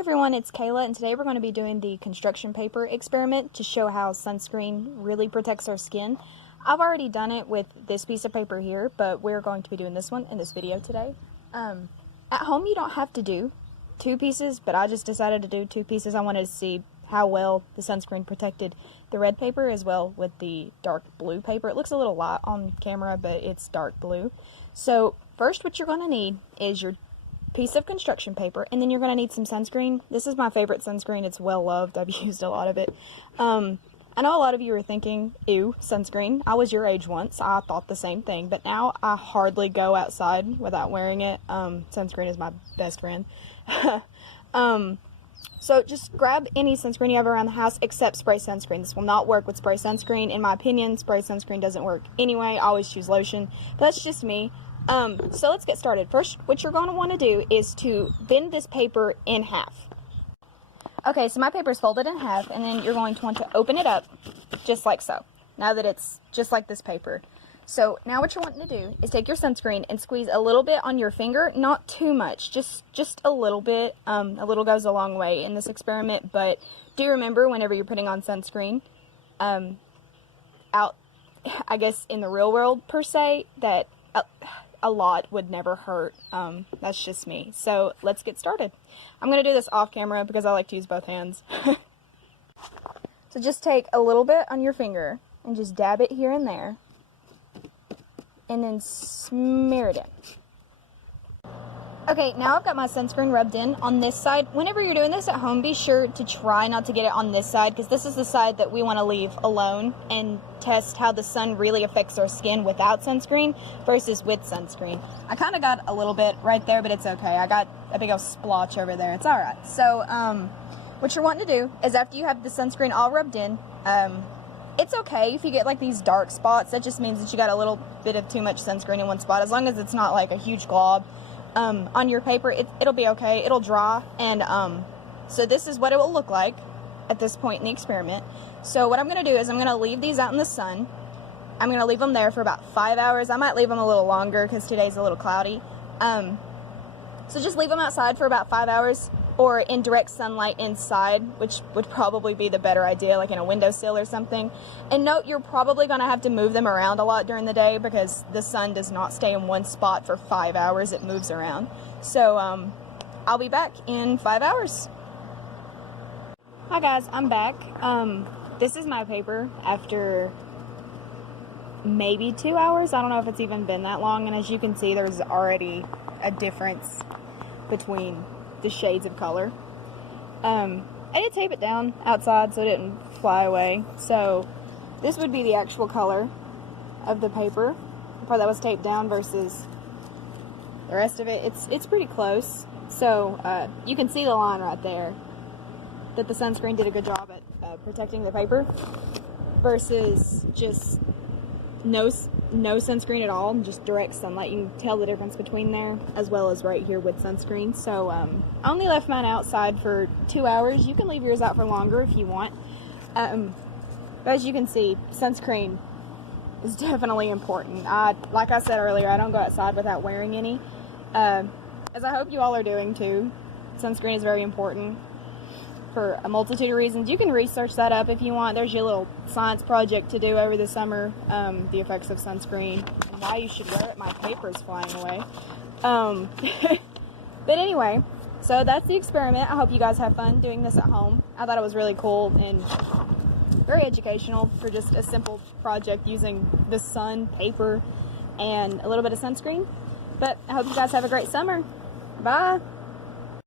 everyone, it's Kayla, and today we're going to be doing the construction paper experiment to show how sunscreen really protects our skin. I've already done it with this piece of paper here, but we're going to be doing this one in this video today. At home you don't have to do two pieces, but I just decided to do two pieces. I wanted to see how well the sunscreen protected the red paper as well with the dark blue paper. It looks a little light on camera, but it's dark blue. So first what you're going to need is your piece of construction paper, and then you're going to need some sunscreen. This is my favorite sunscreen. It's well loved. I've used a lot of it. I know a lot of you are thinking, ew, sunscreen. I was your age once. I thought the same thing, but now I hardly go outside without wearing it. Sunscreen is my best friend. So just grab any sunscreen you have around the house except spray sunscreen. This will not work with spray sunscreen. In my opinion, spray sunscreen doesn't work anyway. I always choose lotion. But that's just me. So let's get started. First, what you're going to want to do is to bend this paper in half. Okay, so my paper is folded in half, and then you're going to want to open it up just like so. Now that it's just like this paper. So now what you're wanting to do is take your sunscreen and squeeze a little bit on your finger, not too much, just a little bit. A little goes a long way in this experiment, but do remember whenever you're putting on sunscreen, out, I guess in the real world per se, that a lot would never hurt. That's just me. So let's get started. I'm going to do this off camera because I like to use both hands. So just take a little bit on your finger and just dab it here and there. And then smear it in. Okay, now I've got my sunscreen rubbed in on this side. Whenever you're doing this at home, be sure to try not to get it on this side, because this is the side that we want to leave alone and test how the sun really affects our skin without sunscreen versus with sunscreen. I kind of got a little bit right there, but it's okay. I got a big old splotch over there. It's alright. So, what you're wanting to do is after you have the sunscreen all rubbed in, it's okay if you get like these dark spots. That just means that you got a little bit of too much sunscreen in one spot. As long as it's not like a huge glob on your paper, it'll be okay. It'll dry. And so this is what it will look like at this point in the experiment. So what I'm going to do is I'm going to leave these out in the sun. I'm going to leave them there for about 5 hours. I might leave them a little longer because today's a little cloudy. So just leave them outside for about 5 hours, or in direct sunlight inside, which would probably be the better idea, like in a windowsill or something. And note, you're probably going to have to move them around a lot during the day because the sun does not stay in one spot for 5 hours. It moves around. So I'll be back in 5 hours. Hi guys, I'm back. This is my paper after maybe 2 hours. I don't know if it's even been that long, and as you can see, there's already a difference between the shades of color. I did tape it down outside so it didn't fly away. So this would be the actual color of the paper, the part that was taped down, versus the rest of it. It's pretty close. So you can see the line right there that the sunscreen did a good job at protecting the paper, versus just no sunscreen at all, just direct sunlight. You can tell the difference between there, as well as right here with sunscreen. So I only left mine outside for 2 hours. You can leave yours out for longer if you want. But as you can see, sunscreen is definitely important. Like I said earlier, I don't go outside without wearing any, as I hope you all are doing too. Sunscreen is very important for a multitude of reasons. You can research that up if you want. There's your little science project to do over the summer, the effects of sunscreen and why you should wear it. My paper's flying away. But anyway, so that's the experiment. I hope you guys have fun doing this at home. I thought it was really cool and very educational for just a simple project using the sun, paper, and a little bit of sunscreen. But I hope you guys have a great summer. Bye!